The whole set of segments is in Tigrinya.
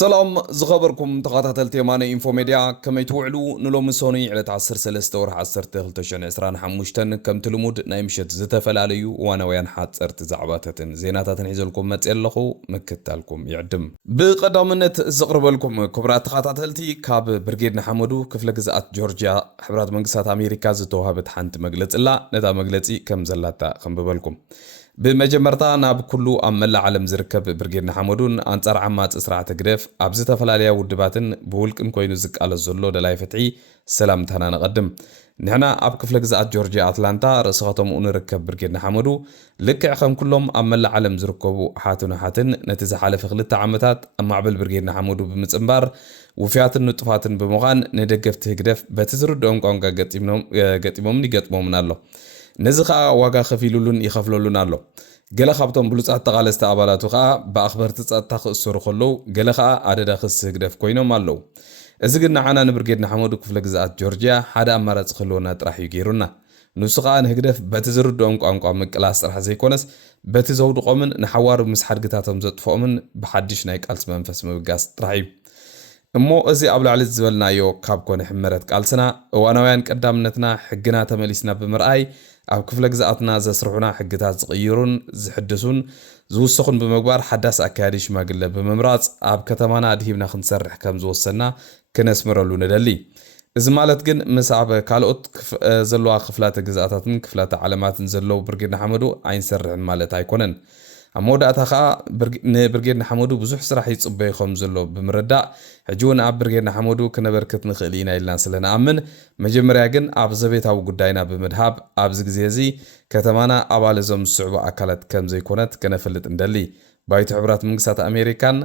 سلام زخبركم تخاطات تيماني انفو ميديا كما يتوعلو نلوم سوني على تعسر سلسة ورح عسر تغلتشن عسران حموشتن كم تلمود نايمشت زتفلاليو وانا ويان حاتسر تزعباتتن زيناتاتن حيزلكم متسيلخو مكتالكم يعدم بقدامنت زقربلكم كبرات تخاطاتلتي كاب برغيد نحمدو كفل جزءات جورجيا حبرات منقسات امريكا زتوهابت حانت مجلس الا نتا مجلسي كم زلاتا خنببلكم بمجمرتا ناب كلو أملا علم زركب برجيرنا حمودون أنصار عمات إسراع تقرف أبزت فلاليا ودباتن بولكن كوينو زك على الزلو دلاي فتعي سلام تهنا نقدم نحنا أب كفلك زقات جورجيا أتلانتا رسختهم ونركب برجيرنا حمودو لك عخم كلهم أملا علم زركبو حاتنا حاتن نتيزة حالة في غلطة عمتات أما عبل برجيرنا حمودو بمتسنبار وفيات النطفات بمغان ندقف تقرف بتزرد دون قونقا قتيمهم نقتمهم نالو نزخا واقع خفيلولون يخفلولون الله قال خابتهم بلوصات تقالست أبالاتو خا بأخبار تصات تخسر خلو قال خا عدد خس قدف كوينو مالو إذا قلنا عنا نبرقيدنا حمودو كفلق زات جورجيا حدا أمارات خلونا تراح يجيرونا نسخا نهقدف بتزرد دونك أنكو عمك لاس راح زي كونس بتزودو قومن نحوار مسحر قتاتهم زت فومن بحدش نايك ألس منفس مبقاس تراحيب እሞ እዚ ኣብ ላዕሊ ዝበልናዮ ካብ ኮነ ሕመረት ቃልስና እዋናውያን ቀዳምነትና ሕግና ተመሊስና ብምርኣይ ኣብ ክፍለ ግዛኣትና ዘስርሑና ሕግታት ዝቕይሩን ዝሕድሱን ዝውስኹን ብምግባር ሓዳስ ኣካያዲ ሽማግለ ብምምራፅ ኣብ ከተማና ድሂብና ክንሰርሕ ከም ዝወሰና ክነስምረሉ ንደሊ እዚ ማለት ግን ምስ ኣብ ካልኦት ዘለዋ ክፍላተ ግዛኣታትን ክፍላተ ዓለማትን ዘለው ብርጌድና ሓመዱ ኣይንሰርሕን ማለት ኣይኮነን أموداتها خا برجيرنا حمودو بزح سرح يتصبي خمزلو بمرداء حجون عب برجيرنا حمودو كنا بركت نخلينا إلا سلنا أمن مجمر يجن عب زبيت أو قدينا بمذهب عب زجزيزي كتمانا أبالزم الصعوبة أكلت كم زي كونت كنا فلت اندلي بايت عبرات منقسات أمريكان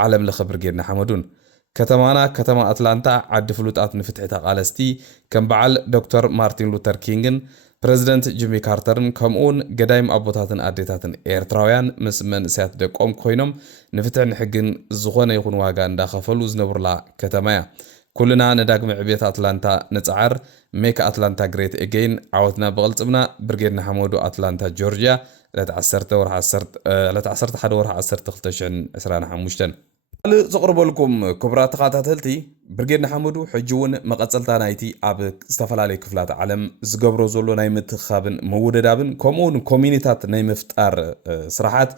علم لخبر برجيرنا حمودون كتمانا كتما أتلانتا عد فلوتات نفتحتها قالستي كم بعل دكتور مارتين لوثر كينغن بريزيدنت جيمي كارترن كمون قدايم أبوتاتن أديتاتن إيرتراويان مس من سيات دقوم كوينم نفتح نحقن زغونا يكون واقعا داخفلو زنبرلا كتمايا كلنا نداق معبيت أتلانتا نتعر ميك أتلانتا جريت إجين عوتنا بغلطبنا برجيرنا حمودو أتلانتا جورجيا لا تعسرت حد ورح عسرت خلتشن أسرانا حموشتن زقرب لكم كبرات قاتلتي برجيرنا حمودو حجون مقصلتا نايتي اب استفلالي كفلات عالم زغبرو زولو ناي متخابن موددابن كومون كومينيتات ناي مفتار سراحات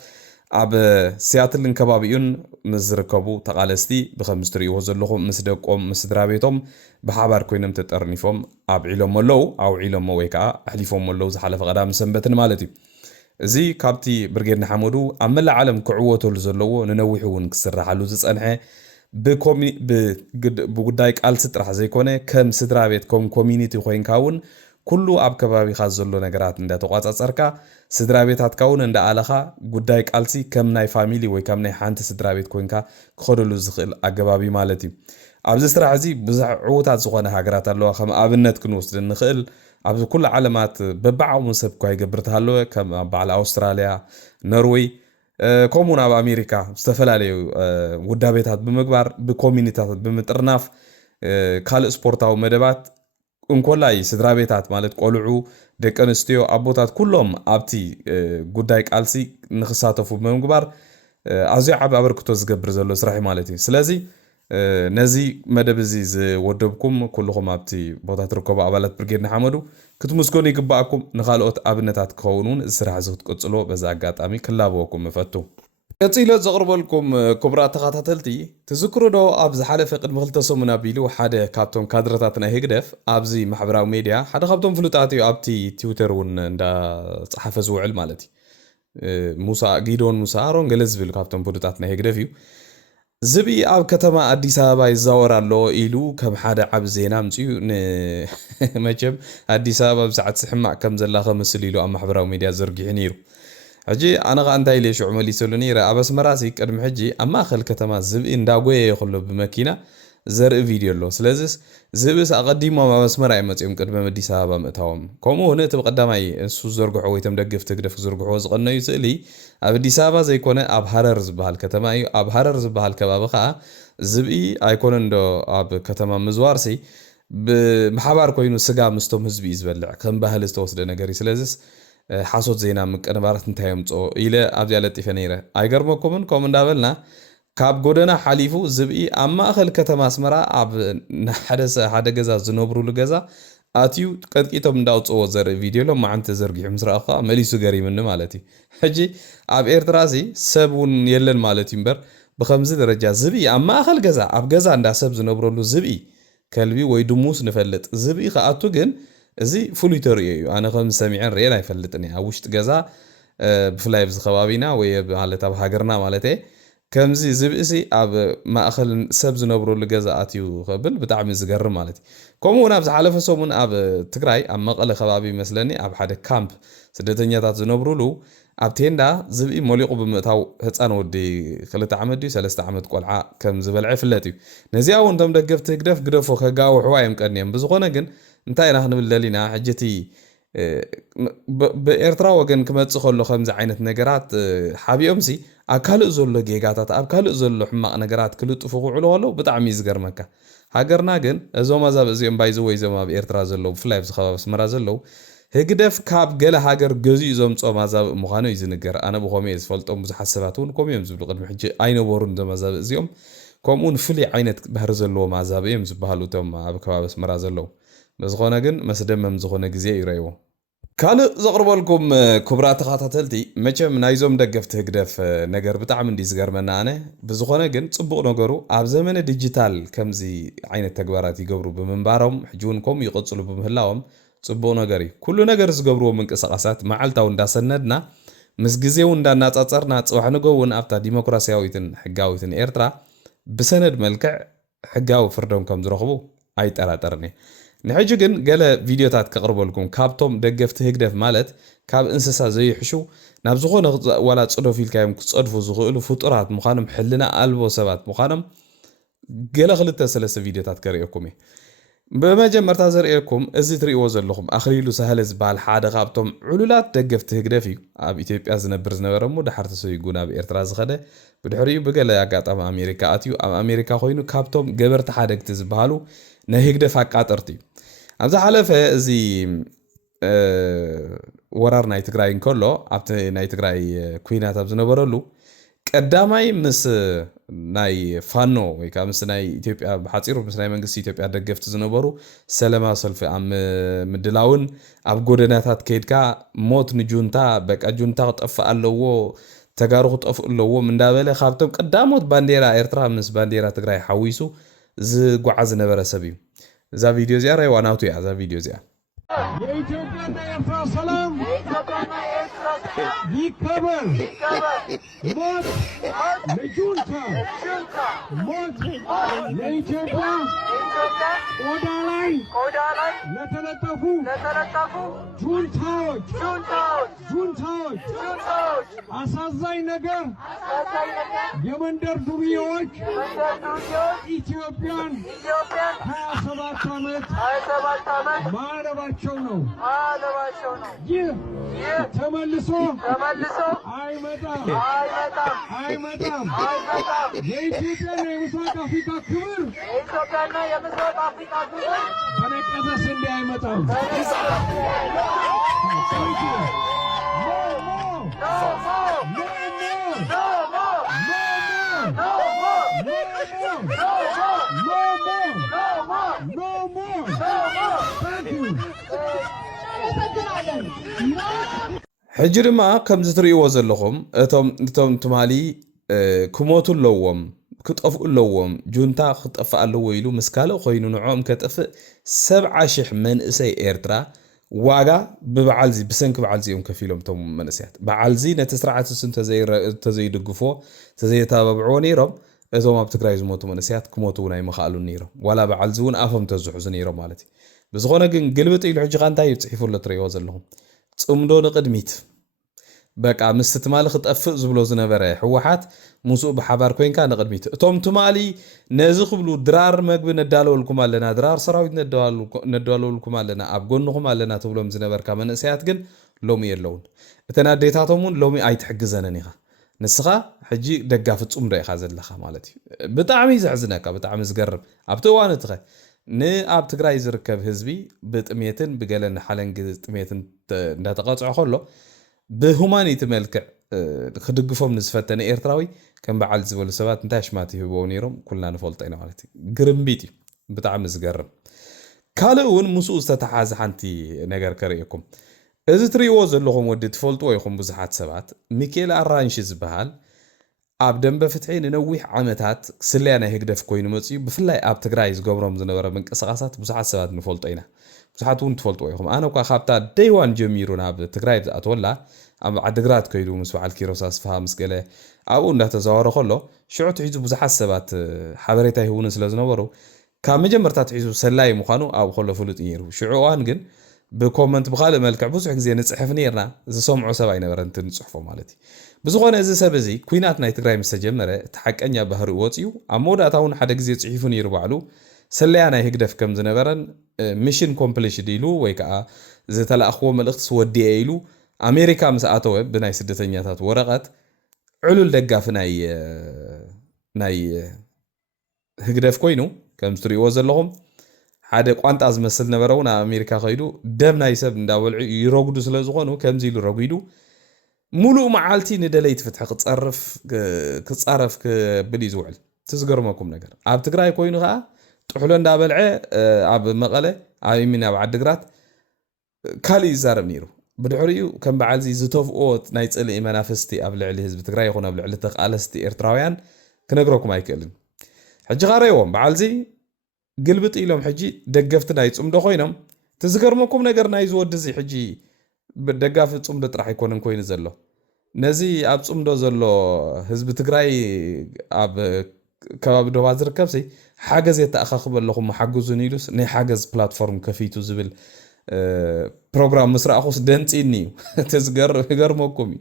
اب سياتلن كبابيون مزركبو تقالستي بخمستري وزلخم مسدقوم مسدرابيتهم بحبار كوينم تطرنيفهم اب علم ملو او علم مويكا احليفهم ملو زحلف قدام سنبتن مالتي زي كابتي برجيرنا حمودو أملا عالم كعوته لزلوه ننوحون كسر حلو زصنحه بقدايك آل ستر حزي كونه كم سترابيت كم كومينيتي خوين كاون كله أب كبابي خازلو نجارات ندا توقات أسركا سترابيت هتكون ندا آلخا قدايك آلسي كم ناي فاميلي وكم ناي حانت سترابيت كوين كا خدلو زخل أجبابي مالتي أبز استرعزي بزع عوتات زخانة هاجرات اللو خم أبنت كنوس للنخل عبد كل علامات ببعض منسب كوي جبرتها له كم على أستراليا نروي كومونا بأمريكا استفلالي ودابيتات بمقبار بكومينيتات بمترناف كال سبورتاو مدبات كلاي سدرابيتات مالت قلعو دكانستيو أبوتات كلهم أبتي قدايك ألسي نخساتفو بمقبار أزي عب أبركتو زجبر زلو سرحي مالتي سلازي نزي مدبزيز ودبكم كلهم أبتي بوتات ركوب أبالات برجيرنا حمودو كتمسكوني قباكم نخالوت أبنتات كونون السرعة زغت قتلو بزاقات أمي كلابوكم مفتو يتيلة زغرب لكم كبرات تغاتاتلتي تذكروا دو أبز حالة قد مغلتسو منابيلو حدا كابتون كادرتاتنا هيقدف أبزي محبراو ميديا حدا خابتون فلوتاتي أبتي تويتر وندا صحافة زوعل مالتي موسى جيدون موسى آرون قلزبيل كابتون فلوتاتنا هيقدفيو زبي أب كتما أديس أبا يزور الله إلو كم حدا عب زينا مزيو مجب أديس أبا بساعة سحمع كم زلا خمس ليلو أما حبراو ميديا زرقي حنيرو حجي أنا غانتاي ليش عملي سولوني رأى بس مراسي كرم حجي أما خل كتما زبي إنداقوي يخلو بمكينة زرق فيديو له سلازس زبس أقديمه ما بس مرأي متيوم كرم أديس أبا متهم كومو هنا تبقى قدامي سو زرقو حوي تمدقف تقدف زرقو حوز غنو يسألي أبدي سابا زي كونه أب هررز بهالكتما أي أب هررز بهالكبابخا زبي أيكونن دو أب كتما مزوارسي بمحبار كوينو سجا مستوم هزبي يزبلع كم بهالستوصل نجاري سلازس حاسوت زينا مك أنا بعرف نتايم تو إلى أبدي على تفنيرة أيقر مكمن كومن دابلنا ካብ ጎደና ሓሊፉ ዝብኢ ኣብ ማእኸል ከተማ ኣስመራ ኣብ ሓደ ገዛ ዝነብሩሉ ገዛ ኣትዩ ቀጥቂቶም እንዳውፅዎ ዘርኢ ቪድዮ ሎ ማዓንቲ ዘርጊሑ ምስ ረኣኻ መሊሱ ገሪምኒ ማለት እዩ ሕጂ ኣብ ኤርትራ ሰብ እውን የለን ማለት እዩ እምበር ብከምዚ ደረጃ ዝብኢ ኣብ ማእኸል ገዛ ኣብ ገዛ እንዳ ሰብ ዝነብረሉ ዝብኢ ከልቢ ወይ ድሙስ ንፈልጥ ዝብኢ ከኣቱ ግን እዚ ፍሉይ ተርእዮ እዩ ኣነ ከም ሰሚዐን ርአን ኣይፈልጥን ኣብ ውሽጢ ገዛ ብፍላይ ኣብዚ ከባቢና ወይ ማለት ኣብ ሃገርና ማለት ከምዚ ዝብእሲ ኣብ ማእኸል ሰብ ዝነብረሉ ገዛ ኣትዩ ክብል ብጣዕሚ ዝገርም ማለት እዩ ከምኡ እውን ኣብ ዝሓለፈ ሰሙን ኣብ ትግራይ ኣብ መቐለ ከባቢ መስለኒ ኣብ ሓደ ካምፕ ስደተኛታት ዝነብሩሉ ኣብ ቴንዳ ዝብኢ መሊቑ ብምእታው ህፃን ወዲ 2 ዓመት ድዩ 3 ዓመት ቆልዓ ከም ዝበልዐ ይፍለጥ እዩ ነዚኣ እውን እቶም ደገፍቲ ህግደፍ ግደፎ ከጋውሕዋ የምቀኒዮም ብዝኾነ ግን እንታይ ኢና ክንብል ደሊና ሕጂቲ ብኤርትራ ወገን ክመፅእ ከሎ ከምዚ ዓይነት ነገራት ሓቢኦምሲ ኣብ ካልእ ዘሎ ጌጋታት ኣብ ካልእ ዘሎ ሕማቕ ነገራት ክልጥፉ ክውዕሉ ከለው ብጣዕሚ ዝገርመካ ሃገርና ግን እዞም ኣዛብ እዚኦም ባይዘወይ እዞም ኣብ ኤርትራ ዘለው ብፍላይ ኣብዚ ከባቢ ኣስመራ ዘለው ህግደፍ ካብ ገለ ሃገር ገዚኡ ዘምፅኦም ኣዛብ ምዃኑ እዩ ዝንገር ኣነ ብኸመይ ዝፈልጦም ብዙሓት ሰባት እውን ከምኡ እዮም ዝብሉ ቅድሚ ሕጂ ኣይነበሩን እዞም ኣዛብ እዚኦም ከምኡውን ፍሉይ ዓይነት ባህሪ ዘለዎም ኣዛብ እዮም ዝበሃሉ እቶም ኣብ ከባቢ ኣስመራ ዘለው በዝኾነ ግን መስደመም ዝኾነ ግዜ ይረይዎ ካልእ ዘቕርበልኩም ክቡራት ተኸታተልቲ መቸም ናይዞም ደገፍቲ ህግደፍ ነገር ብጣዕሚ እንዲ ዝገርመና ኣነ ብዝኾነ ግን ፅቡቕ ነገሩ ኣብ ዘመነ ዲጂታል ከምዚ ዓይነት ተግባራት ይገብሩ ብምንባሮም ሕጂ እውን ከምኡ ይቕፅሉ ብምህላዎም ፅቡቕ ነገር እዩ ኩሉ ነገር ዝገብርዎ ምንቅስቓሳት መዓልታዊ እንዳሰነድና ምስ ግዜው እንዳናፃፀርና ፅባሕ ንጎውን ኣብታ ዲሞክራሲያዊትን ሕጋዊትን ኤርትራ ብሰነድ መልክዕ ሕጋዊ ፍርዶም ከም ዝረኽቡ ኣይጠራጠርን እየ ንሕጂ ግን ገለ ቪድዮታት ከቕርበልኩም ካብቶም ደገፍቲ ህግደፍ ማለት ካብ እንስሳ ዘይሕሹ ናብ ዝኾነ ዋላ ፅዶፍ ኢልካዮም ክፀድፉ ዝኽእሉ ፍጡራት ምዃኖም ሕልና ኣልቦ ሰባት ምዃኖም ገለ 2-3 ቪድዮታት ከርእየኩም እየ በመጀመርታ ዘርእየኩም እዚ ትርእይዎ ዘለኹም ኣኽሊሉ ሳህለ ዝበሃል ሓደ ካብቶም ዕሉላት ደገፍቲ ህግደፍ እዩ ኣብ ኢትዮጵያ ዝነብር ዝነበረ እሞ ድሓር ተሰይጉ ናብ ኤርትራ ዝኸደ ብድሕሪኡ ብገለ ኣጋጣሚ ኣሜሪካ ኣትዩ ኣብ ኣሜሪካ ኮይኑ ካብቶም ገበርቲ ሓደግቲ ዝበሃሉ ናይ ህግደፍ ኣቃጠርቲ እዩ ኣብ ዝሓለፈ እዚ ወራር ናይ ትግራይ እንከሎ ኣብቲ ናይ ትግራይ ኩናት ኣብ ዝነበረሉ ቀዳማይ ምስ ናይ ፋኖ ወይ ከዓ ምስ ናይ ኢትዮጵያ ብሓፂሩ ምስ ናይ መንግስቲ ኢትዮጵያ ደገፍቲ ዝነበሩ ሰላማዊ ሰልፊ ኣብ ምድላውን ኣብ ጎደናታት ከይድካ ሞት ንጁንታ በቃ ጁንታ ክጠፍእ ኣለዎ ተጋሩ ክጠፍኡ ኣለዎም እንዳበለ ካብቶም ቀዳሞት ባንዴራ ኤርትራ ምስ ባንዴራ ትግራይ ሓዊሱ ዝጓዓዝ ዝነበረ ሰብ እዩ እዛ ቪድዮ እዚኣ ራይዋ ናቱ እያ እዛ ቪድዮ እዚኣ የኢትዮጵያና የኤርትራ ሰላም ይከበር ሞት ለጁንታ ሞት ለኢትዮጵያ ቆዳ ላይ ለተለጠፉ ጁንታዎች አሳዛኝ ነገር የመንደር ዱርዬዎች ኢትዮጵያን 27 ዓመት ማለባቸው ነው። ይህ ተመልሶ አይመጣም። የኢትዮጵያና የምስራቅ አፍሪካ ክብር በነቀዘ ስንዴ አይመጣም። ሕጂ ድማ ከምዚ ትርእይዎ ዘለኹም እቶም ትማሊ ክሞቱ ኣለዎም ክጠፍኡ ኣለዎም ጁንታ ክጠፍእ ኣለዎ ኢሉ ምስ ካልእ ኮይኑ ንዖም ከጥፍእ 70,000 መንእሰይ ኤርትራ ዋጋ ብበዓልዚ ብሰንኪ በዓልዚ እዮም ከፊሎም እቶም መንእሰያት በዓልዚ ነቲ ስርዓት እሱ እንተዘይድግፎ ተዘይተባብዕዎ ነይሮም እዞም ኣብ ትግራይ ዝሞቱ መንእሰያት ክሞቱ እውን ኣይምኽኣሉን ነይሮም ዋላ በዓልዚ እውን ኣፎም ተዝሕዙ ነይሮም ማለት እዩ ብዝኾነ ግን ግልብጥ ኢሉ ሕጂ እንታይ ፅሒፉሎ ትርእይዎ ዘለኹም ጽምዶ ንቅድሚት በቃ ምስ ትማሊ ክጠፍእ ዝብሎ ዝነበረ ሕወሓት ሙሱእ ብሓባር ኮይንካ ንቅድሚት እቶም ትማሊ ነዚ ክብሉ ድራር መግቢ ነዳለወልኩም ኣለና ድራር ሰራዊት ነዳለወልኩም ኣለና ኣብ ጎንኩም ኣለና ትብሎም ዝነበርካ መንእሰያት ግን ሎሚ የለውን እተን ኣዴታቶም እውን ሎሚ ኣይትሕግዘነን ኢኻ ንስኻ ሕጂ ደጋፊ ጽምዶ ኢኻ ዘለኻ ማለት እዩ ብጣዕሚ ዘሕዝነካ ብጣዕሚ ዝገርም ኣብቲ እዋን እትኸ ንኣብ ትግራይ ዝርከብ ህዝቢ ብጥሜትን ብገለን ሓለንጊ ጥሜትን እንዳተቐፅዖ ከሎ ብሁማኒቲ መልክዕ ክድግፎም ንዝፈተነ ኤርትራዊ ከም በዓል ዝበሉ ሰባት እንታይ ሽማት ይህብዎ ነይሮም ኩልና ንፈልጦ ኢና ማለት እዩ ግርምቢጥ እዩ ብጣዕሚ ዝገርም ካልእ እውን ምስኡ ዝተተሓዘ ሓንቲ ነገር ከርእየኩም እዚ ትሪእዎ ዘለኹም ወዲ ትፈልጥዎ ኢኹም ብዙሓት ሰባት ሚካኤል ኣራንሺ ዝበሃል ኣብ ደንበ ፍትሒ ንነዊሕ ዓመታት ስለያ ናይ ህግደፍ ኮይኑ መፅዩ ብፍላይ ኣብ ትግራይ ዝገብሮም ዝነበረ ምንቅስቃሳት ብዙሓት ሰባት ንፈልጦ ኢና ብዙሓት እውን ትፈልጥዎ ኢኹም ኣነ እኳ ካብታ ደይዋን ጀሚሩ ናብ ትግራይ ዝኣተወላ ኣብ ዓድግራት ከይዱ ምስ በዓል ኪሮስ ኣስፋሃ ምስ ገለ ኣብኡ እንዳተዘዋወረ ከሎ ሽዑ ትሒዙ ብዙሓት ሰባት ሓበሬታ ይህቡን ስለ ዝነበሩ ካብ መጀመርታ ትሒዙ ሰላይ ምዃኑ ኣብኡ ከሎ ፍሉጥ ነይሩ ሽዑ እዋን ግን ብኮመንት ብካልእ መልክዕ ብዙሕ ግዜ ንፅሕፍ ነርና ዝሰምዖ ሰብ ኣይነበረን ንፅሕፎ ማለት እዩ ብዝኾነ እዚ ሰብ እዚ ኩናት ናይ ትግራይ ምስ ተጀመረ እቲ ሓቀኛ ባህሪ ወፅዩ ኣብ መወዳእታ እውን ሓደ ግዜ ፅሒፉ ነይሩ ባዕሉ ሰለያ ናይ ህግደፍ ከም ዝነበረን ሚሽን ኮምፕሊሽድ ኢሉ ወይ ከዓ ዝተለኣኽዎ መልእኽቲ ስወዲአ ኢሉ ኣሜሪካ ምስ ኣተወ ብናይ ስደተኛታት ወረቐት ዕሉል ደጋፊ ናይ ህግደፍ ኮይኑ ከም ትሪእዎ ዘለኹም ሓደ ቋንጣ ዝመስል ነበረ እውን ኣብ ኣሜሪካ ከይዱ ደም ናይ ሰብ እንዳበልዑ ይረጉዱ ስለ ዝኾኑ ከምዚ ኢሉ ረጉዱ ሙሉእ መዓልቲ ንደለይቲ ፍትሒ ክፃረፍ ክብል እዩ ዝውዕል ትዝገርመኩም ነገር ኣብ ትግራይ ኮይኑ ከዓ ጥሕሎ እንዳበልዐ ኣብ መቐለ ኣብ ሚን ኣብ ዓድግራት ካልእ ይዛረብ ነይሩ ብድሕሪኡ ከም በዓል ዝተፍኦ ናይ ፅልኢ መናፍስቲ ኣብ ልዕሊ ህዝቢ ትግራይ ይኹን ኣብ ልዕሊ ተቃለስቲ ኤርትራውያን ክነግረኩም ኣይክእልን ሕጂ ኻረይዎም በዓልዚ ግልብጥ ኢሎም ሕጂ ደገፍቲ ናይ ፅምዶ ኮይኖም ትዝገርመኩም ነገር ናይ ዝወዲ እዚ ሕጂ ደጋፊ ፅምዶ ጥራሕ ኣይኮነን ኮይኑ ዘሎ ነዚ ኣብ ፅምዶ ዘሎ ህዝቢ ትግራይ ኣብ ከባቢ ዶባ ዝርከብ ሓገዝ የተኣኻኽበ ኣለኹም ሓግዙን ኢሉስ ናይ ሓገዝ ፕላትፎርም ከፊቱ ዝብል ፕሮግራም ምስራእኹስ ደንፂኒ እዩ ተዝገርመኩም እዩ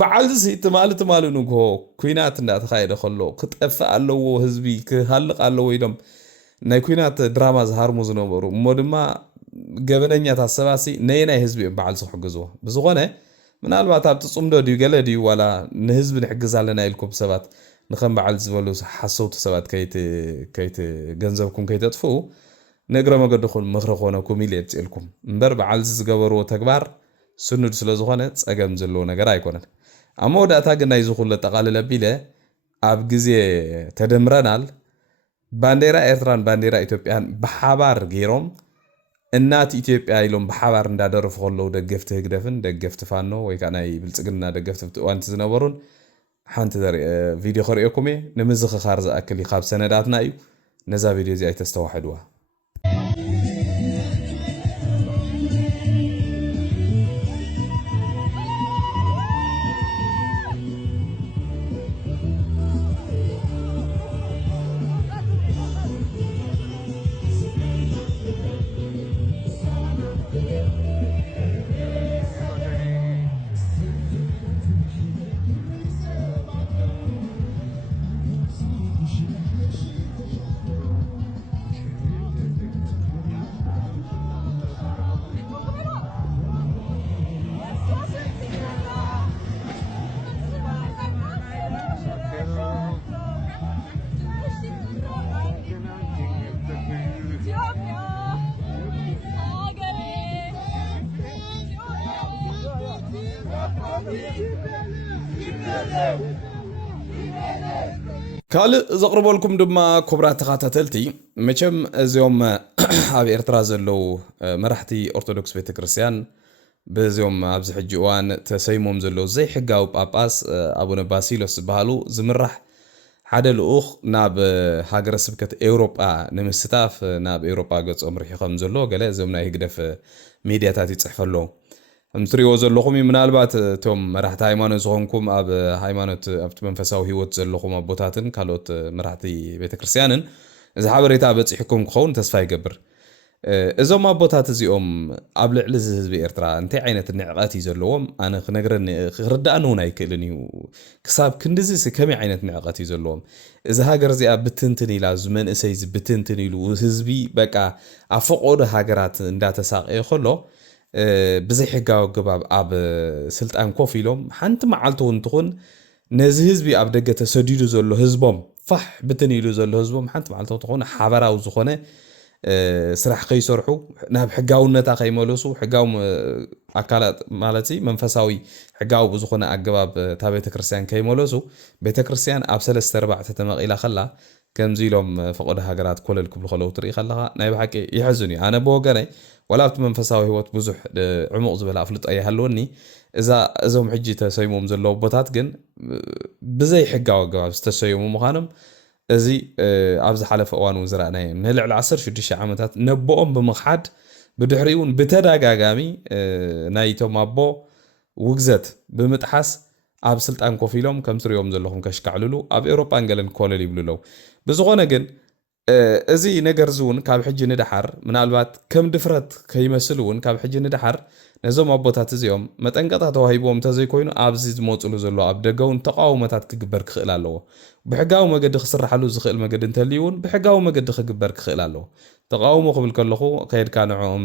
በዓልዚ ትማሊ ንግሆ ኩናት እንዳተኻየደ ከሎ ክጠፍእ ኣለዎ ህዝቢ ክሃልቕ ኣለዎ ኢሎም ናይ ኩናት ድራማ ዝሃርሙ ዝነበሩ እሞ ድማ ገበነኛታት ሰባሲ ነየናይ ህዝቢ እዮም በዓል ዝሕግዝዎ ብዝኾነ ምናልባት ኣብቲ ፅምዶ ድዩ ገለ ድዩ ዋላ ንህዝቢ ንሕግዝ ኣለና ኢልኩም ሰባት ንከም በዓል ዝበሉ ሓሰውቲ ሰባት ገንዘብኩም ከይተጥፍኡ ንእግረ መገድኹን ምኽሪ ኮነኩም ኢለ የብፅልኩም እምበር በዓልዚ ዝገበርዎ ተግባር ስኑድ ስለ ዝኾነ ፀገም ዘለዎ ነገር ኣይኮነን ኣብ መወዳእታ ግን ናይ ዝኹሉ ጠቓልል ኣቢለ ኣብ ግዜ ተደምረናል ባንዴራ ኤርትራን ባንዴራ ኢትዮጵያን ብሓባር ገይሮም እናት ኢትዮጵያ ኢሎም ብሓባር እንዳደረፉ ከለዉ ደገፍቲ ህግደፍን ደገፍቲ ፋኖ ወይ ከዓ ናይ ብልፅግና ደገፍቲ እዋንቲ ዝነበሩን ሓንቲ ቪድዮ ከርእየኩም እየ ንምዝኽኻር ዝኣክል ካብ ሰነዳትና እዩ ነዛ ቪድዮ እዚኣ ተስተዋሕድዋ ካልእ ዘቕርበልኩም ድማ ክቡራት ተኸታተልቲ መቸም እዚኦም ኣብ ኤርትራ ዘለው መራሕቲ ኦርቶዶክስ ቤተክርስትያን በዚኦም ኣብዚ ሕጂ እዋን ተሰይሞም ዘለው ዘይሕጋዊ ጳጳስ ኣቡነ ባሲሎስ ዝበሃሉ ዝምራሕ ሓደ ልኡኽ ናብ ሃገረ ስብከት ኤውሮጳ ንምስታፍ ናብ ኤውሮጳ ገጾም ርሒቖም ዘሎ ገለ እዞም ናይ ህግደፍ ሚድያታት ይፅሕፈለዉ እምትሪእዎ ዘለኹም ምናልባት እቶም መራሕቲ ሃይማኖት ዝኾንኩም ኣብ ሃይማኖት ኣብቲ መንፈሳዊ ህይወት ዘለኹም ኣቦታትን ካልኦት መራሕቲ ቤተክርስትያንን እዚ ሓበሬታ በፂሕኩም ክኸውን ተስፋ ይገብር እዞም ኣቦታት እዚኦም ኣብ ልዕሊ ህዝቢ ኤርትራ እንታይ ዓይነት ንዕቐት እዩ ዘለዎም ኣነ ክርዳእን እውን ኣይክእልን እዩ ክሳብ ክንዲዚ ከመይ ዓይነት ንዕቐት እዩ ዘለዎም እዚ ሃገር እዚኣ ብትንትን ኢላ ዝመንእሰይ ብትንትን ኢሉ ህዝቢ በቃ ኣብ ፈቆዶ ሃገራት እንዳተሳቀየ ከሎ ብዘይ ሕጋዊ ግባብ ኣብ ስልጣን ኮፍ ኢሎም ሓንቲ መዓልቲ እውን ትኹን ነዚ ህዝቢ ኣብ ደገ ተሰዲዱ ዘሎ ህዝቦም ፋሕ ብትን ኢሉ ዘሎ ህዝቦም ሓንቲ መዓልቲ ትኹን ሓበራዊ ዝኾነ ስራሕ ከይሰርሑ ናብ ሕጋውነታ ከይመለሱ ሕጋው ኣካላት ማለት መንፈሳዊ ሕጋው ብዝኾነ ኣገባብ እታ ቤተክርስትያን ከይመለሱ ቤተክርስትያን ኣብ 3-4 ተመቂላ ከላ ከምዚ ኢሎም ፈቆደ ሃገራት ኮለል ክብሉ ከለው ትርኢ ከለኻ ናይ ብሓቂ ይሕዝን እዩ። ኣነ ብወገነይ ወላ ኣብቲ መንፈሳዊ ህይወት ብዙሕ ዕሙቕ ዝበለ ኣፍልጦ ኣይሃለወኒ እዞም ሕጂ ተሰይሞም ዘለዉ ቦታት ግን ብዘይ ሕጋዊ ኣገባብ ዝተሰየሙ ምዃኖም እዚ ኣብ ዝሓለፈ እዋን እውን ዝረኣናዮ ንልዕሊ 16 ዓመታት ነቦኦም ብምኽሓድ ብድሕሪ እውን ብተደጋጋሚ ናይቶም ኣቦ ውግዘት ብምጥሓስ ኣብ ስልጣን ኮፍ ኢሎም ከም ትሪኦም ዘለኹም ከሽካዕልሉ ኣብ ኤውሮጳን ገለን ኮለል ይብሉ ኣለው። ብዝኾነ ግን እዚ ነገር እውን ካብ ሕጂ ንድሓር ምናልባት ከም ድፍረት ከይመስል እውን ካብ ሕጂ ንድሓር ነዞም ኣቦታት እዚኦም መጠንቀቕታ ተዋሂቦም ተዘይኮይኑ ኣብዚ ዝመፅሉ ዘሎ ኣብ ደገውን ተቃውሞታት ክግበር ክኽእል ኣለዎ። ብሕጋዊ መገዲ ክስራሓሉ ዝኽእል መገዲ እንተልዩ እውን ብሕጋዊ መገዲ ክግበር ክኽእል ኣለዎ። ተቃውሞ ክብል ከለኹ ከይድካ ንዕኦም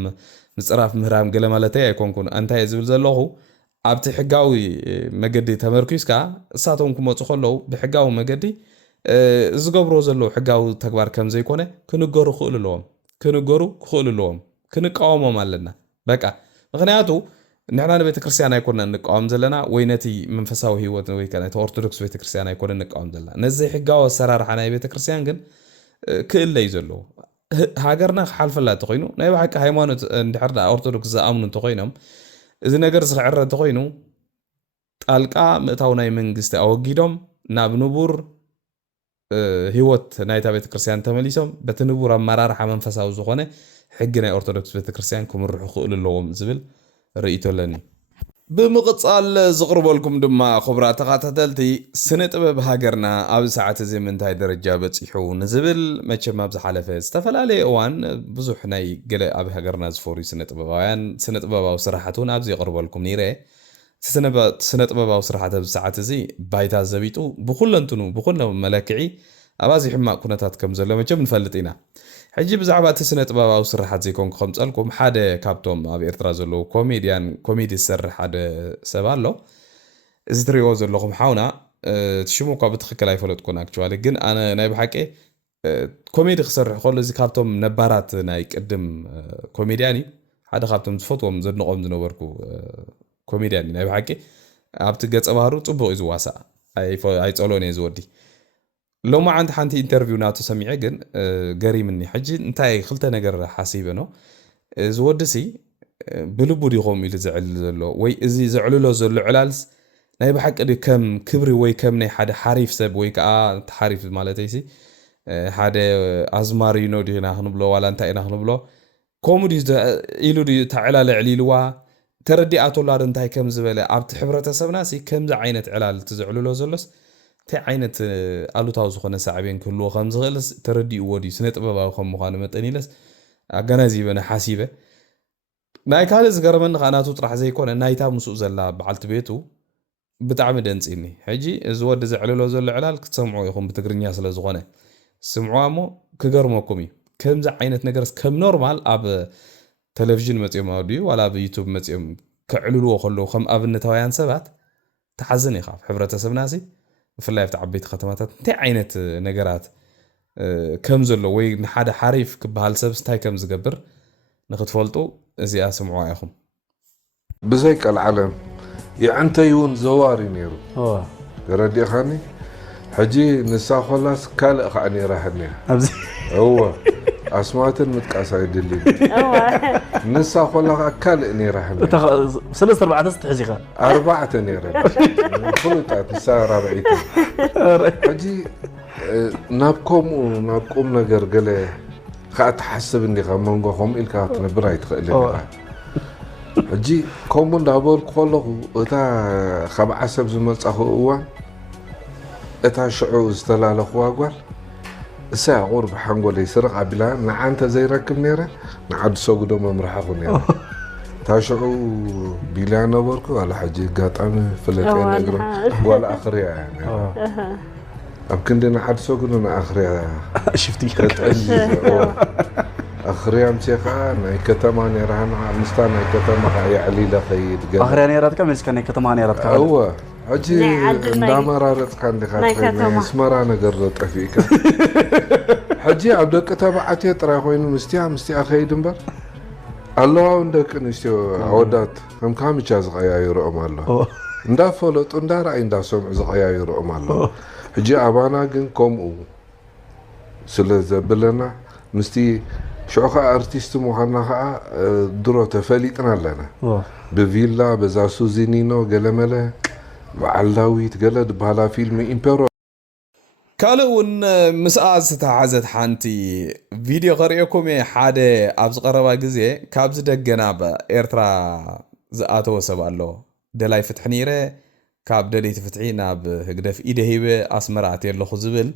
ምፅራፍ ምህራም ገለ ማለተይ ኣይኮንኩን። እንታይ ዝብል ዘለኹ ኣብቲ ሕጋዊ መገዲ ተመርኪዝካ እሳቶም ክመፁ ከለዉ ብሕጋዊ መገዲ ዝገብሮ ዘለዉ ሕጋዊ ተግባር ከም ዘይኮነ ክንገሩ ክኽእል ኣለዎም ክንቃወሞም ኣለና በቃ። ምክንያቱ ንሕና ንቤተክርስትያን ኣይኮንና ንቃወም ዘለና ወይ ነቲ መንፈሳዊ ህይወት ወይ ከ ነቲ ኦርቶዶክስ ቤተክርስትያን ኣይኮነ ንቃወም ዘለና ነዚ ሕጋዊ ኣሰራርሓ ናይ ቤተክርስትያን ግን ክእለ እዩ ዘለዎ ሃገርና ክሓልፈላ እንተኮይኑ ናይ ብሓቂ ሃይማኖት እንድሕር ኦርቶዶክስ ዝኣምኑ እንተኮይኖም እዚ ነገር ዝክዕረ እንተኮይኑ ጣልቃ ምእታው ናይ መንግስቲ ኣወጊዶም ናብ ንቡር ህይወት ናይታ ቤተክርስትያን ተመሊሶም በቲ ንቡር ኣመራርሓ መንፈሳዊ ዝኾነ ሕጊ ናይ ኦርቶዶክስ ቤተክርስትያን ክምርሑ ክእሉ ኣለዎም ዝብል ርእይቶ ኣለኒ። ብምቕፃል ዝቕርበልኩም ድማ ክቡራ ተኸታተልቲ ስነ ጥበብ ሃገርና ኣብ ሰዓት እዚ ምንታይ ደረጃ በፂሑ ንዝብል መቸም ኣብ ዝሓለፈ ዝተፈላለየ እዋን ብዙሕ ናይ ገለ ኣብ ሃገርና ዝፈርዩ ስነ ጥበባዊ ስራሓት እውን ኣብዚ ይቕርበልኩም ነይረ። ስነ ጥበባዊ ስራሓት ኣብ ሰዓት እዚ ባይታ ዘቢጡ ብኩለንትኑ ብኩሉ መለክዒ ኣባዚ ሕማቅ ኩነታት ከም ዘሎ መቸም ንፈልጥ ኢና። ሕጂ ብዛዕባ እቲ ስነ ጥበባዊ ስራሓት ዘይኮንኩ ከምፀልኩም ሓደ ካብቶም ኣብ ኤርትራ ዘለዉ ኮሜዲ ዝሰርሕ ሓደ ሰብ ኣሎ። እዚ ትሪእዎ ዘለኹም ሓውና ሽሙ እኳ ብትክክል ኣይፈለጥኩን ኣክቹዋሊ ግን ኣነ ናይ ብሓቂ ኮሜዲ ክሰርሕ ከሎ እዚ ካብቶም ነባራት ናይ ቅድም ኮሜድያን እዩ። ሓደ ካብቶም ዝፈትዎም ዘድንቆም ዝነበርኩ ኮሜድያን ናይ ብሓቂ ኣብቲ ገፀ ባህሩ ፅቡቅ እዩ ዝዋሳእ ኣይፀሎን እየ ዝወዲ ሎማ ዓንቲ ሓንቲ ኢንተርቪው ናቱ ሰሚዐ ግን ገሪምኒ ሕጂ እንታይ ክልተ ነገር ሓሲበ ነው ዝወድሲ ብልቡ ዲኾም ኢሉ ዝዕል ዘሎ ወይ እዚ ዝዕልሎ ዘሎ ዕላልስ ናይ ብሓቂ ከም ክብሪ ወይ ከም ናይ ሓደ ሓሪፍ ሰብ ወይ ከዓ ሓሪፍ ማለት እይሲ ሓደ ኣዝማሪኖ ዲና ክንብሎ ዋላ እንታይ ኢና ክንብሎ ኮሜዲ ኢሉ ተዕላለ ዕሊልዋ ተረዲኣቶላ እንታይ ከም ዝበለ ኣብቲ ሕብረተሰብና ከምዚ ዓይነት ዕላል ትዝዕልሎ ዘሎስ እንታይ ዓይነት ኣሉታዊ ዝኾነ ሳዕቤን ክህልዎ ከም ዝኽእልስ ተረዲእዎ ድዩ ስነ ጥበባዊ ከም ምዃኑ መጠን ኢለስ ኣገናዚበ ሓሲበ ናይ ካልእ ዝገርመኒ ኻናቱ ጥራሕ ዘይኮነ ናይታ ምስኡ ዘላ በዓልቲ ቤቱ ብጣዕሚ ደንፂኒ ሕጂ እዚ ወዲ ዘዕልሎ ዘሎ ዕላል ክትሰምዑ ኢኹም ብትግርኛ ስለ ዝኾነ ስምዑ እሞ ክገርመኩም እዩ ከምዚ ዓይነት ነገርስ ከም ኖርማል ኣብ ቴሌቪዥን መፅኦም ኣውድዩ ዋላ ብዩቱብ መፅኦም ክዕልልዎ ከለዉ ከም ኣብነታውያን ሰባት ተሓዝን ኢኻ ሕብረተሰብና ብፍላይ ኣብቲ ዓበይቲ ከተማታት እንታይ ዓይነት ነገራት ከም ዘሎ ወይ ንሓደ ሓሪፍ ክበሃል ሰብ እንታይ ከም ዝገብር ንክትፈልጡ እዚኣ ስምዑ ኢኹም። ብዘይ ቀልዓለም ይዕንተይውን ዘዋሪ ነይሩ ተረዲእኻኒ ሕጂ ንሳ ኮላስ ካልእ ከዓ ነይራህኒ ኣብዚ እወ ኣስማትን ምጥቃስ ኣይድልን ንሳ ኮላ ከዓ ካልእ ነይራህኒ 3-4 ስትሕዚኻ 4 ነይረ ፍሉጣት ንሳ ራብዒት ሕጂ ናብ ከምኡ ናብ ቁም ነገር ገለ ከዓ ትሓስብ እንዲኻ መንጎ ከምኡ ኢልካ ትነብር ኣይትኽእልን ኢኻ ሕጂ ከምኡ እንዳበልኩ ከለኹ እታ ካብ ዓሰብ ዝመፃኹ እዋን እታ ሽዑ ዝተላለኽዋ ጓል እሳ ቁርብ ሓንጎለይ ስርቕ ኣቢላ ንዓንተ ዘይረክብ ነይረ ንዓዲ ሰጉዶ መምርሓኹ ነይረ ታሽዑ ቢላ ነበርኩ ዋላ ሕጂ ጋጣሚ ፍለጥ ነግሮ ዋላ ኣኽርያ ኣብ ክንዲ ንዓዲ ሰጉዶ ንኣኽርያ ሽፍቲ ኣኽርያ ምሴኻ ናይ ከተማ ነይራህና ምስታ ናይ ከተማ የዕሊለ ኸይድ ኣኽርያ ነይራትካ መስካ ናይ ከተማ ነይራትካ እወ ሕጂ እንዳመራረፅካ እንዲኻ ስመራ ነገር ጠፊእካ حجي عبدك تبعتي ترى خوين مستي أخي دمبر الله عندك نستيو عودات هم كام يجاز غيا يرقم الله ندا فلوت ندا رأي ندا سمع زغيا يرقم الله حجي أبانا جن كم سلزة بلنا مستي شوخة أرتيست مهنا درو تفليتنا لنا بفيلا بزاسو زينينو قلمله بعلاوي تقلد بهلا فيلم إمبيرو كالون مساز تحازت حانتي فيديو قريكم حادة أبز قربا جزء كابز دقنا بإيرترا زقاتو سبالو دلاي فتحنيره كاب دلي تفتحينا بهقدف إيده هيبه أسمراتي اللو خزبل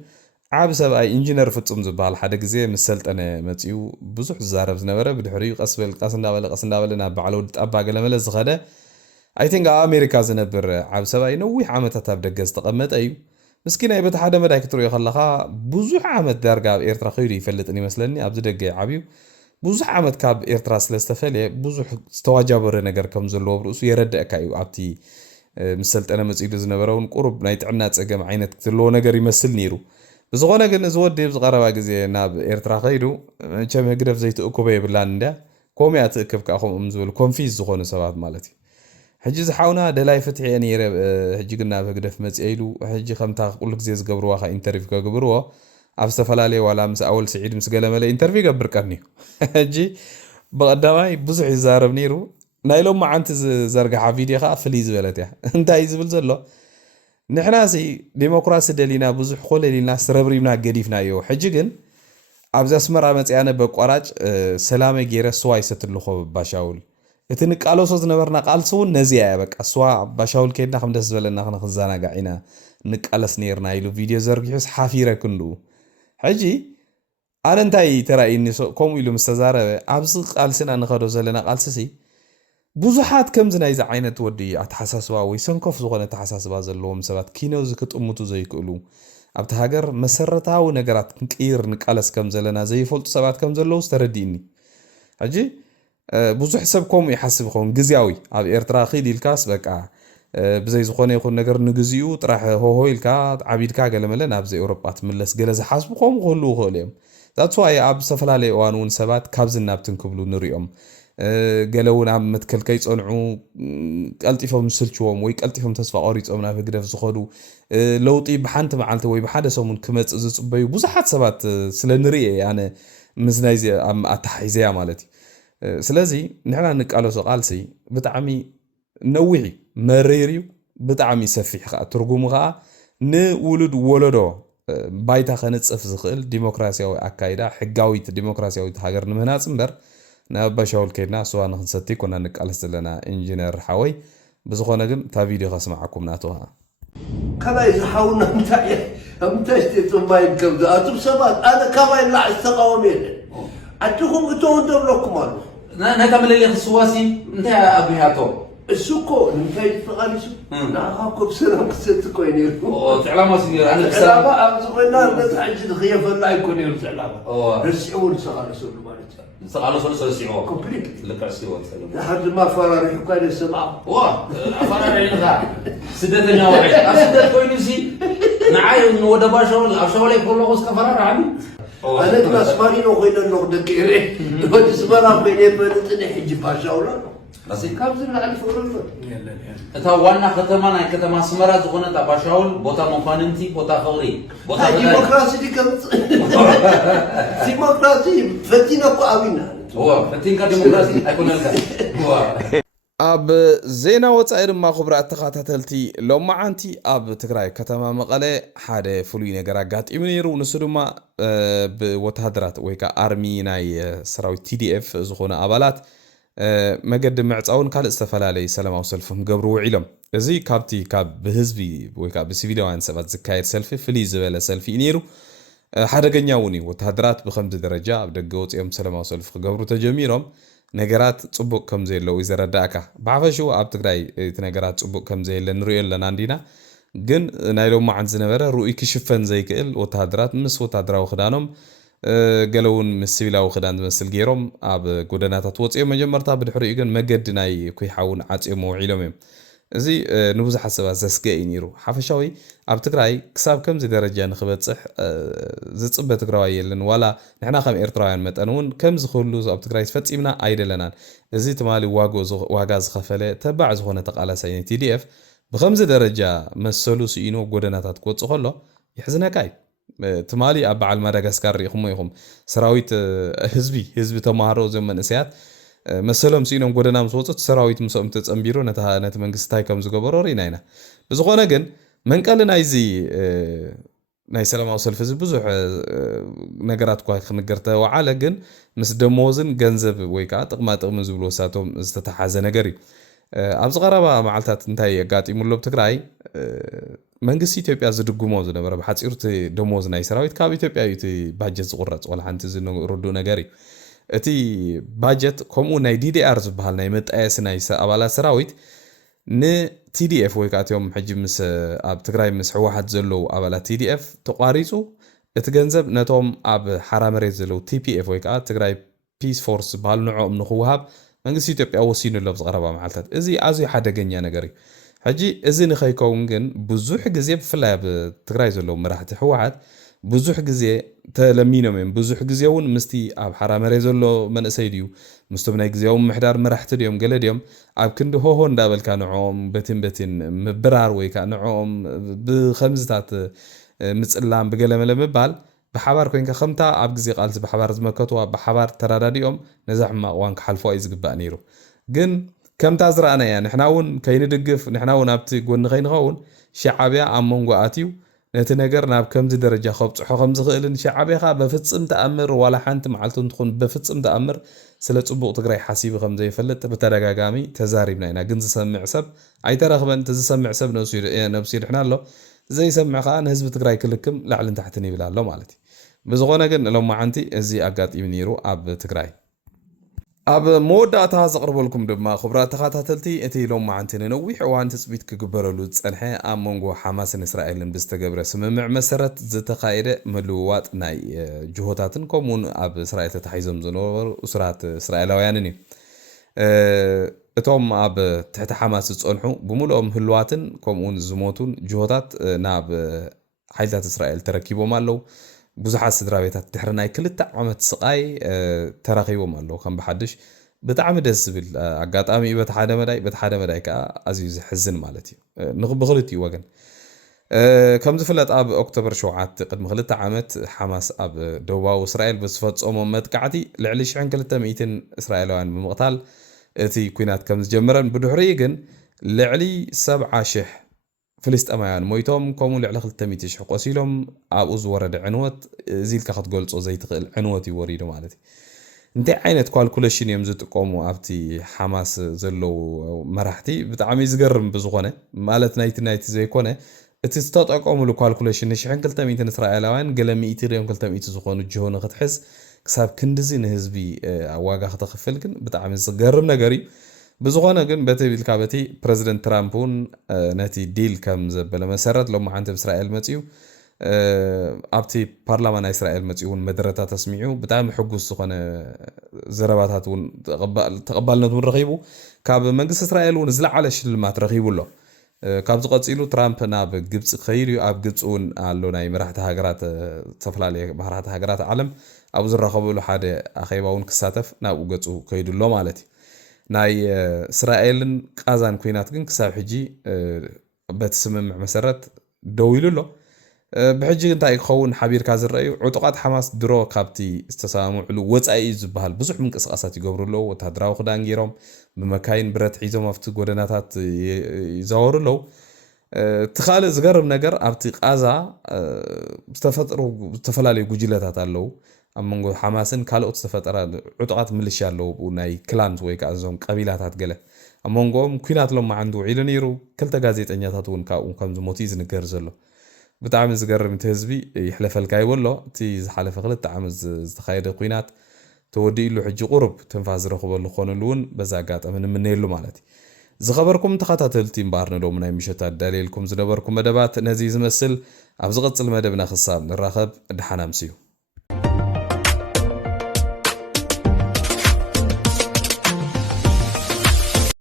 عاب سباي إنجينير فتصم زبال حدا جزء مسلت أنا متيو بزح زارب زنبرة بدحريو قصبل قصن دابل بعلو تأبا قلمل الزغادة I think أمريكا زنبر عاب سباي نوي عامتا تابدا جز تقمت أيو مسكين أي بتحدى مدى كترو يخلقها بزح عامت دارقا إيرترا خيري يفلتني مثلني أبز دقي عابيو بزح عامت كاب إيرترا سلستفالي بزح استواجه بري نقر كمزلو برؤسو يردأك أيو عبتي مسلت أنا مسئيدو زنبرون قرب نايت عنات أقام عينت كتلو نقر يمثل نيرو بزغونا قلنا زود دي بزغاربا قزي ناب إيرترا خيرو كم هقرف زيت أكوبي بلان دا كومي أتأكب كأخوم أمزول كونفيز زغونا سبات مالتي حجي زحاونا دلاي فتحي يعني حجي قلنا بهقدف مزئيلو حجي خمتا قولك زيز قبروا خا انترفيو قبروا أفستفلالي ولا مس أول سعيد مس قلمالي انترفيو قبر كرنيو حجي بقدامي بزح يزارب نيرو نايلو ما عنت زرقع فيديو خا فليز بلتيا انت يزبل زلو نحناسي ديمقراطي دلينا بزح خول لينا سربرينا قديفنا يو حجي قن أبز أسمر أنا بقراج سلامي غير سواي ستلخو باشاول يتنك قالوا صوت نبرنا قال سون نزيا بك أسوا باشاول كيدنا خمدة زبلنا خنا خزانا قاعنا نك على سنيرنا يلو فيديو زرق يحس حافيرة كله حجي أنا انتاي ترى إني كم يلو مستزارة أبز قال سنا نخدو زلنا قال سسي بزحات كم زنا إذا عينة تودي أتحسسوا ويسنكف زغنا تحسس باز اللوم سبات كينو زكت أمتو زي كلو أبتهاجر مسرتها ونجرات كير نك على كم زلنا زي فلت سبات كم زلوا استرديني حجي بزح حسابكم يحسبكم جزياوي أبي إرترا خيل الكاس بقى بزي زخونة يكون نجر نجزيو طرح هو الكات عبيد كاجل ملنا بزي أوروبا تملس جلز حسبكم غلو غليم that's why أب سفلا لي وانون سبات كابز النابتن كبلو نريهم قالوا عم متكل كيس أنعو قلت فهم سلشوم ويك قلت فهم تصفى قريت أمنا في قدر زخدو لو طيب حنت معلته ويبحدث من كمت زبي بزحات سبات سلنريه يعني مزنايزي أم أتحيزي مالتي سلازي نحنا نقالو سقالسي بتعمي نوعي مريريو بتعمي سفيح ترجمو خا نولد ولدو بايتا خنصف زخل ديمقراطياوي اكايدا حقاويت ديمقراطياوي هاجر نمهنا صمبر نباشاول كيدنا سوا نخنستي كنا نقالس لنا انجينير حوي بزخونه كن تا فيديو خسمعكم ناتوها كما يزحاونا امتى تطماي كبد اتم سبات انا كما لا استقاومين أتوهم كتوه دبلكم مالو. نكمل اللي خصوصي أنت أبيهاتو. السوكو نفيد فقالي سو. ناقاكم سلام كسرت كوينير. تعلم ما سنير أنا بسلام. تعلم أبزقنا نتحجد خيف الله يكون يرد تعلم. رسعون سقال سو المالك. سقال سو رسعون. كومبليت. لك رسعون سلام. لحد ما فرار يحكي السماء. واه فرار ينغا. سدتنا واحد. سدت كوينيسي. نعاي إنه دباشول أشول يقول له خسك فرار عمي. أنا كلاس مارينو غير النقطة كيري بس مرة بيني بنتني حج باشا ولا راسي كابزن على الفرن أنت وانا ختمان كتما سمرة تكون تباشاول بوتا مفاننتي بوتا خوري بوتا ديمقراطي دي كم ديمقراطي فتينا قاوينا هو فتين كديمقراطي أكون لك هو أب زينا وتعير ما خبرات تخاتلتي لو ما عنتي أب تقرأي كتما مقالة حدا فلوين جراجات إمنيرو نسلما بوتهدرات ويكا أرمي ناي سراوي TDF زخونا أبالات مقدم معتصاون قال استفلالي سلام وسلفهم قبروا علم زي كابتي كاب بهزبي ويكا بسيفيديوان سبات زكاير سلفي فليز ولا سلفي إنيرو حدا جنياوني وتهدرات ب5 درجة بدقوت يوم سلام وسلف قبروا تجميرهم ነገራት ጽቡቅ ከም ዘለው ይዘረዳካ ባፈሹ ኣብ ትግራይ እቲ ነገራት ጽቡቅ ከም ዘየለ ንሪኦ ኣለና እንዲና ግን ናይ ሎማ ዓንዝ ነበረ ሩኡይ ክሽፈን ዘይክእል ወታደራት ምስ ወታደራዊ ክዳኖም ገለውን ምስ ሲቪላዊ ክዳን ዝመስል ገይሮም ኣብ ጎደናታት ወፅኦም መጀመርታ ብድሕሪኡ ግን መገዲ ናይ ኩይሓውን ዓፅዮም ውዒሎም እዮም እዚ ንብዙሓት ሰባት ዘስገኢ ነይሩ ሓፈሻዊ ኣብ ትግራይ ክሳብ ከምዚ ደረጃ ንኽበፅሕ ዝፅበ ትግራዋይ የለን ዋላ ንሕና ከም ኤርትራውያን መጠን እውን ከምዚ ክህሉ ኣብ ትግራይ ፈፂምና ኣይደለናን እዚ ትማሊ ዋጋ ዝኸፈለ ተባዕ ዝኾነ ተቃላሳይ TDF ብከምዚ ደረጃ መሰሉ ስኢኖ ጎደናታት ክወፅእ ከሎ ይሕዝነካ እዩ ትማሊ ኣብ በዓል ማዳጋስካር ሪኢኹሞ ኢኹም ሰራዊት ህዝቢ ተማሃሮ እዞም መንእሰያት መሰሎም ሲኖም ጎደና ምስ ወፁት ሰራዊት ምስኦም ተጸምቢሩ ነቲ መንግስታይ ከም ዝገበሮ ሪና ኢና ብዝኾነ ግን መንቀል ናይዚ ናይ ሰላማዊ ሰልፊ እዚ ብዙሕ ነገራት እኳ ክንገር ተወዓለ ግን ምስ ደሞዝን ገንዘብ ወይ ከዓ ጥቕማ ዝብሉ ወሳቶም ዝተተሓዘ ነገር እዩ ኣብዚ ቀረባ መዓልታት እንታይ የጋጢሙሎ ትግራይ መንግስቲ ኢትዮጵያ ዝድጉሞ ዝነበረ ብሓፂሩ ደሞዝ ናይ ሰራዊት ካብ ኢትዮጵያ እዩ ባጀት ዝቁረጽ ወላ ሓንቲ ዝርዱ ነገር እዩ እቲ ባጀት ከምኡ ናይ DDR ዝበሃል ናይ መጣየስ ናይ ኣባላት ሰራዊት ንTDF ወይ ከዓ እቶም ሕጂ ምስ ኣብ ትግራይ ምስ ሕወሓት ዘለው ኣባላት TDF ተቋሪጹ እቲ ገንዘብ ነቶም ኣብ ሓራ መሬት ዘለው TPF ወይ ከዓ ትግራይ ፒስ ፎርስ ዝበሃል ንዕኦም ንኽውሃብ መንግስቲ ኢትዮጵያ ወሲኑሎ ዝቐረባ መዓልታት እዚ ኣዝዩ ሓደገኛ ነገር እዩ ሕጂ እዚ ንኸይከውን ግን ብዙሕ ግዜ ብፍላይ ኣብ ትግራይ ዘለው መራሕቲ ሕወሓት ብዙሕ ግዜ ተለሚኖም እዮም ብዙሕ ግዜ እውን ምስቲ ኣብ ሓራ መሬት ዘሎ መንእሰይ ድዩ ምስቶም ናይ ግዜያዊ ምሕዳር መራሕቲ ድዮም ገለ ድዮም ኣብ ክንዲ ሆሆ እንዳበልካ ንዕኦም በትን ምብራር ወይ ከዓ ንዕኦም ብከምዝታት ምፅላም ብገለመለ ምባል ብሓባር ኮይንካ ከምታ ኣብ ግዜ ቃልሲ ብሓባር ዝመከትዋ ብሓባር ተራዳዲኦም ነዛ ሕማቅ እዋን ክሓልፎ እዩ ዝግባእ ነይሩ ግን ከምታ ዝረኣና እያ ንሕና እውን ከይንድግፍ ንሕና እውን ኣብቲ ጎኒ ከይንኸውን ሻዕብያ ኣብ መንጎ ኣትዩ ነቲ ነገር ናብ ከምዚ ደረጃ ከብፅሖ ከም ዝኽእልን ሻዕብያኻ በፍፅም ተኣምር ዋላ ሓንቲ መዓልቲ እንትኾን በፍፅም ተኣምር ስለ ፅቡቕ ትግራይ ሓሲቡ ከም ዘይፈልጥ ብተደጋጋሚ ተዛሪብና ኢና ግን ዝሰምዕ ሰብ ኣይተረኽበን ዝሰምዕ ሰብ ነብሱ ይድሕና ኣሎ ዘይሰምዕ ከዓ ንህዝቢ ትግራይ ክልክም ላዕልን ታሕትን ይብል ኣሎ ማለት እዩ ብዝኾነ ግን ሎማዓንቲ እዚ ኣጋጢሙ ነይሩ ኣብ ትግራይ ኣብ መወዳእታ ዘቕርበልኩም ድማ ክቡራት ተኸታተልቲ እቲ ሎማዓንቲ ንነዊሕ እዋን ትፅቢት ክግበረሉ ዝፀንሐ ኣብ መንጎ ሓማስን እስራኤልን ብዝተገብረ ስምምዕ መሰረት ዝተኻየደ ምልውዋጥ ናይ ጅሆታትን ከምኡውን ኣብ እስራኤል ተታሒዞም ዝነበሩ እስራት እስራኤላውያንን እዩ እቶም ኣብ ትሕቲ ሓማስ ዝፀንሑ ብምልኦም ህልዋትን ከምኡውን ዝሞቱን ጅሆታት ናብ ሓይልታት እስራኤል ተረኪቦም ኣለው ብዙሓት ስድራ ቤታት ድሕሪ ናይ 2 ዓመት ስቃይ ተረኺቦም ኣለዉ ከም ብሓድሽ ብጣዕሚ ደስ ዝብል ኣጋጣሚ እዩ በቲ ሓደ መዳይ ከዓ ኣዝዩ ዝሕዝን ማለት እዩ ብክልቲኡ ወገን ከም ዝፍለጥ ኣብ ኦክቶበር 7 ቅድሚ 2 ዓመት ሓማስ ኣብ ደቡባዊ እስራኤል ብዝፈፀሞ መጥቃዕቲ ልዕሊ 1200 እስራኤላውያን ብምቕታል እቲ ኩናት ከም ዝጀመረን ብድሕሪኡ ግን ልዕሊ 70,000 ፍልስጤማውያን ሞይቶም ከምኡ ልዕሊ 200,000 ቆሲሎም ኣብኡ ዝወረደ ዕንወት እዚ ኢልካ ክትገልጾ ዘይትኽእል ዕንወት እዩ ወሪዱ ማለት እዩ እንታይ ዓይነት ኳልኩሌሽን እዮም ዝጥቀሙ ኣብቲ ሓማስ ዘለው መራሕቲ ብጣዕሚ ዝገርም ብዝኾነ ማለት ናይቲ ዘይኮነ እቲ ዝተጠቀሙሉ ኳልኩሌሽን 1200 እስራኤላውያን ገለ 100 ዝኾኑ ጅሆ ንክትሕዝ ክሳብ ክንድዚ ንህዝቢ ዋጋ ክትኽፍል ግን ብጣዕሚ ዝገርም ነገር እዩ ብዝኾነ ግን በቲ ቢልካ በቲ ፕሬዚደንት ትራምፕ እውን ነቲ ዲል ከም ዘበለ መሰረት ሎማዓንቲ ብእስራኤል መፅዩ ኣብቲ ፓርላማ ናይ እስራኤል መፅዩ እውን መደረታት ተስሚዑ ብጣዕሚ ሕጉስ ዝኾነ ዘረባታት እውን ተቐባልነት እውን ረኺቡ ካብ መንግስቲ እስራኤል እውን ዝለዓለ ሽልማት ረኺቡ ኣሎ ካብ ዝቐፂሉ ትራምፕ ናብ ግብፂ ከይድ እዩ ኣብ ግብፂ እውን ኣሎ ናይ መራሕቲ ሃገራት ዝተፈላለዩ መራሕቲ ሃገራት ዓለም ኣብኡ ዝረኸብሉ ሓደ ኣኼባ እውን ክሳተፍ ናብኡ ገፁ ከይድሎ ማለት እዩ ናይ እስራኤልን ቃዛን ኩናት ግን ክሳብ ሕጂ በቲ ስምምዕ መሰረት ደው ኢሉ ኣሎ ብሕጂ እንታይ ክኸውን ሓቢርካ ዝረአዩ ዕጡቃት ሓማስ ድሮ ካብቲ ዝተሰማምዕሉ ወፃኢ ዝበሃል ብዙሕ ምንቅስቃሳት ይገብሩ ኣለዉ ወታደራዊ ክዳን ገይሮም ብመካይን ብረት ሒዞም ኣብቲ ጎደናታት ይዘወሩ ኣለዉ እቲ ካልእ ዝገርም ነገር ኣብቲ ቃዛ ዝተፈጥሩ ዝተፈላለዩ ጉጅለታት ኣለዉ ኣብ መንጎ ሓማስን ካልኦት ዝተፈጠረ ዕጡቃት ምልሻ ኣለዉ ናይ ክላንስ ወይ ከዓ እዞም ቀቢላታት ገለ ኣብ መንጎኦም ኩናት ሎማዓንቲ ውዒሉ ነይሩ ክልተ ጋዜጠኛታት እውን ካብኡ ከም ዝሞቱ እዩ ዝንገር ዘሎ ብጣዕሚ ዝገርም እቲ ህዝቢ ይሕለፈልካ ይበሎ እቲ ዝሓለፈ 2 ዓመት ዝተኻየደ ኩናት ተወዲኡሉ ሕጂ ቁርብ ትንፋስ ዝረኽበሉ ክኾነሉ እውን በዛ ኣጋጣሚ ንምነየሉ ማለት እዩ ዝኸበርኩም ተኸታተልቲ እምበር ንሎም ናይ ምሸት ኣዳልየልኩም ዝነበርኩም መደባት ነዚ ዝመስል ኣብ ዝቐፅል መደብና ክሳብ ንራኸብ ድሓና ምስዩ